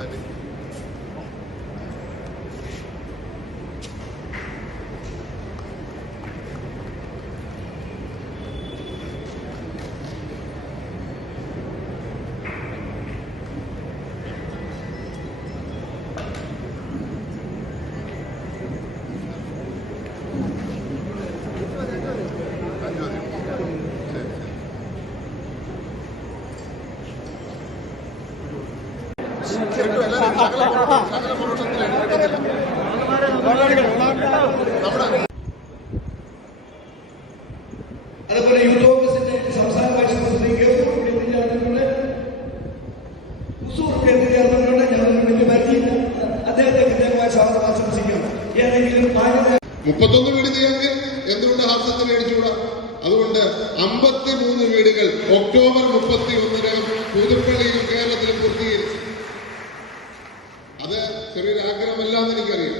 I mean, അതുപോലെ youth ഓഫീസിന്റെ സംസ്ഥാന വൈസ് മുപ്പത്തൊന്ന് വീട് ചെയ്യാമെങ്കിൽ എന്തുകൊണ്ട് ഹാസ്യത്തിൽ മേടിച്ചുകൂടാ? അതുകൊണ്ട് അമ്പത്തി മൂന്ന് വീടുകൾ ഒക്ടോബർ മുപ്പത്തി ഒന്നിനകം പുതുപ്പള്ളിയിലും ചെറിയൊരു എന്ന് എനിക്കറിയാം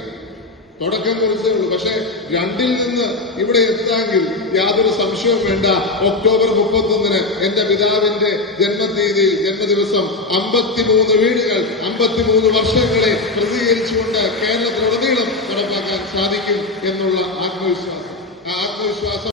തുടക്കം കുറിച്ചേ ഉള്ളൂ. പക്ഷെ രണ്ടിൽ നിന്ന് ഇവിടെ എത്താമെങ്കിൽ യാതൊരു സംശയവും വേണ്ട. ഒക്ടോബർ മുപ്പത്തൊന്നിന് എന്റെ പിതാവിന്റെ ജന്മതീയതിയിൽ ജന്മദിവസം അമ്പത്തിമൂന്ന് വീടുകൾ അമ്പത്തിമൂന്ന് വർഷങ്ങളെ പ്രതികരിച്ചുകൊണ്ട് കേരളത്തിലുടനീളം നടപ്പാക്കാൻ സാധിക്കും എന്നുള്ള ആത്മവിശ്വാസം. ആ ആത്മവിശ്വാസം